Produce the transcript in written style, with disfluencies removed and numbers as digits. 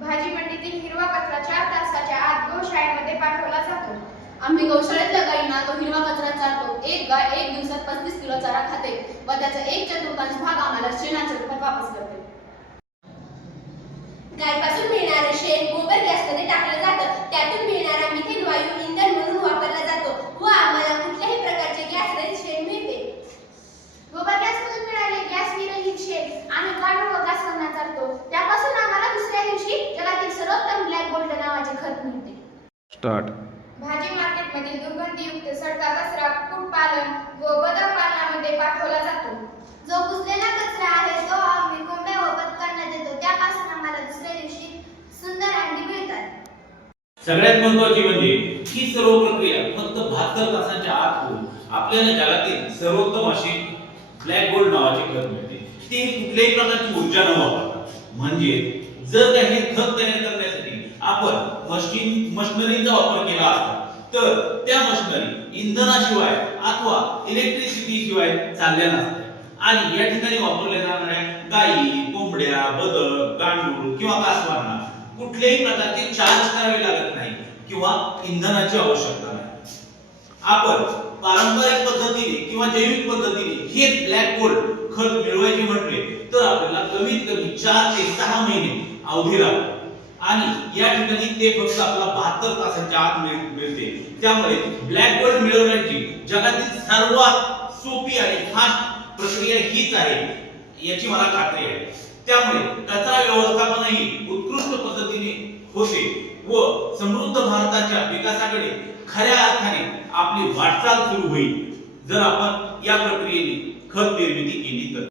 भाजी मंडीतील हिरवा कचरा 4 तासाच्या आत गोशाळेमध्ये पाठवला जातो. आम्ही गौशाळेतल्या गायींना तो हिरवा कचरा चारतो. एक गाय 1 दिवसात 35 किलो चारा खाते व त्याचा 1/4 भाग आम्हाला शेणाच्या रूपात वापस करते. गायीपासून मिळणारे शेण गोबर गॅसमध्ये टाकलं जातं. त्यातून मिळणारा मिथेन वायू इंधन म्हणून वापरला जातो व आम्हाला कुठल्याही प्रकारचे गॅस रहित शेण मिळते. गोबर गॅसमधून मिळाले गॅस विरहित शेण आम्ही गांडूळ व घासवणा चालतो. त्यापासून आम्हाला दुसऱ्या दिवशी जगातील सर्वोत्तम ब्लॅक गोल्ड नावाचे खत मिळते. स्टार्ट. भाजी मार्केटमधील दुर्गंधीयुक्त सडका कचरा कुक्कुटपालन व बदक पालनामध्ये पाठवला जातो. जो कुजलेला कचरा आहे तो आम्ही कोंबड्या व बदकांना देतो. त्यापासून आम्हाला दुसऱ्या दिवशी सुंदर अंडी मिळतात. सगळ्यात महत्त्वाची म्हणजे ही सर्व प्रक्रिया फक्त 72 तासांच्या आत होऊन आपल्याला जगातील सर्वोत्तम अशी ब्लॅक गोल्ड नावाचे खत मिळते. ते कुठल्याही प्रकारची ऊर्जा न वापरता. म्हणजे जर काही खत तयार करण्यासाठी आपण मशिनरीचा वापर केला असता तर त्या मशिनरी इंधनाशिवाय अथवा इलेक्ट्रिसिटी शिवाय चालल्या नसत्या आणि या ठिकाणी वापरल्या जाणाऱ्या गायी, कोंबड्या, बदक, गांडूळ किंवा कासवांना कुठल्याही प्रकारचे चार्ज करावे लागत नाही किंवा इंधनाची आवश्यकता नाही. आपण पारंपरिक पद्धतीने किंवा जैविक पद्धतीने हे ब्लॅक गोल्ड खत मिळवायचे म्हटले तर आपल्याला कमीत कमी 4 ते 6 महिने अवधी लागतो आणि या ठिकाणी ते फक्त आपला 72 तासांच्या आत मिळते. त्यामुळे ब्लॅक गोल्ड मिळवण्याची जगातील सर्वात सोपी आणि फास्ट प्रक्रिया हीच आहे याची मला खात्री आहे. त्यामुळे कचरा व्यवस्थापनही उत्कृष्ट पद्धतीने होते व समृद्ध भारताच्या विकासाकडे खऱ्या अर्थाने आपली वाटचाल सुरू होईल जर आपण या प्रक्रियेने खत निर्मिती केली तर.